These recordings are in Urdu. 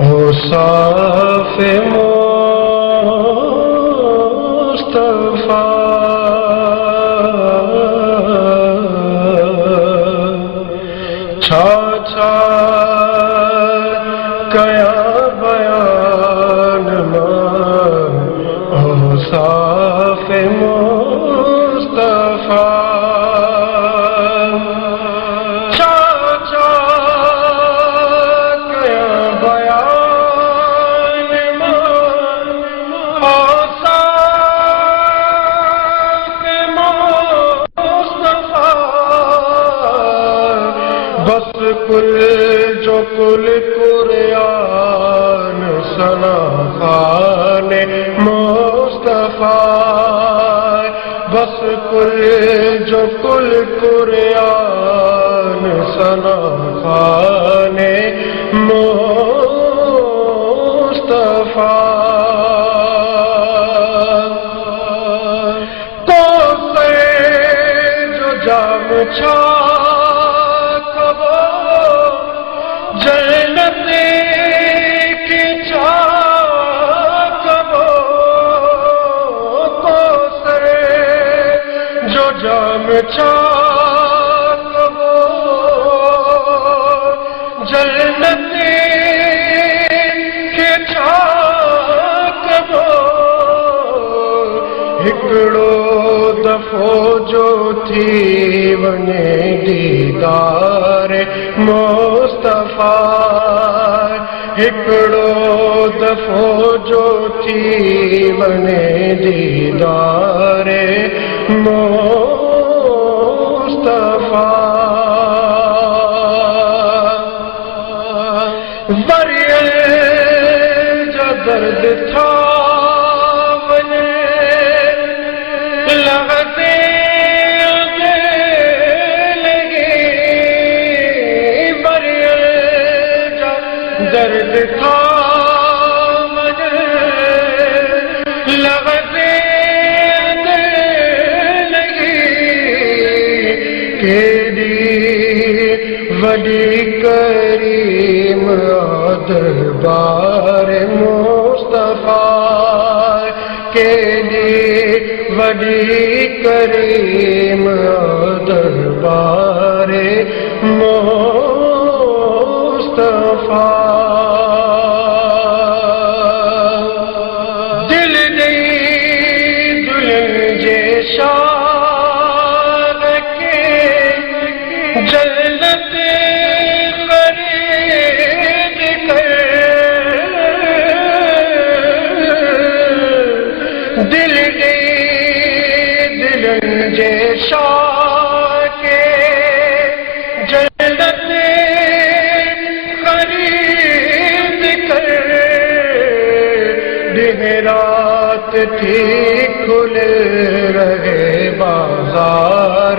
اوصاف مصطفیٰ چھا چھا کیا بیان اوصاف مصطفیٰ بس کل جو کل قرآن ثنا خوان مصطفیٰ بس کل جو کل قرآن ثنا خوان مصطفیٰ تو سے جو جام چھا جنت کی چاک وہ کوثر جو جام چاک وہ جنت کی چاک وہ ہکڑو دفعو جو تھی ونے دیدار مصطفیٰ ہکڑو دفعو جو تھی ونے دیدار مصطفیٰ بریل جو درد تھا ونے لغتے درد تھا مجھے لغتے لگی کیڑی وڈی کریم دربار مصطفیٰ کیڑی وڈی کریم دربار مصطفیٰ جنت خرید کر دل گئی دلنجے شاہ کے جنت خرید کر دن رات تھی کھلے رہے بازار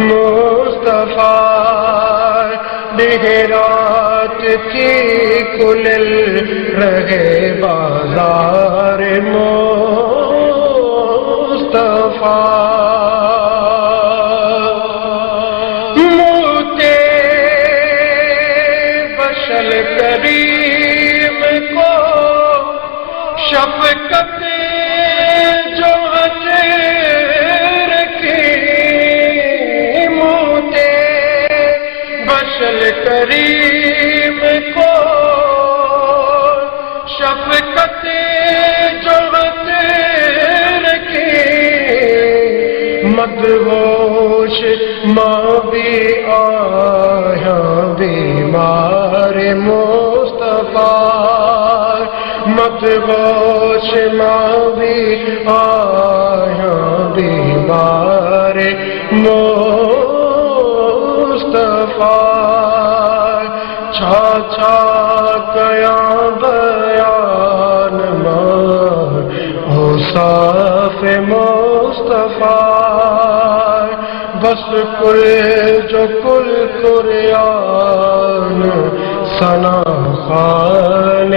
مصطفیٰ رات تھی کھل رہے بازار مصطفیٰ موتے بشل کریم کو شفقت جو بشل کریم کو شفقت جو رکھی مدہوش ماں بھی آیا بیمار مصطفیٰ مدہوش ماں بھی آیا بیمار مصطفیٰ چھا چھا کیا بیان اوصاف مصطفیٰ بس کل جو کل قرآن ثنا خوان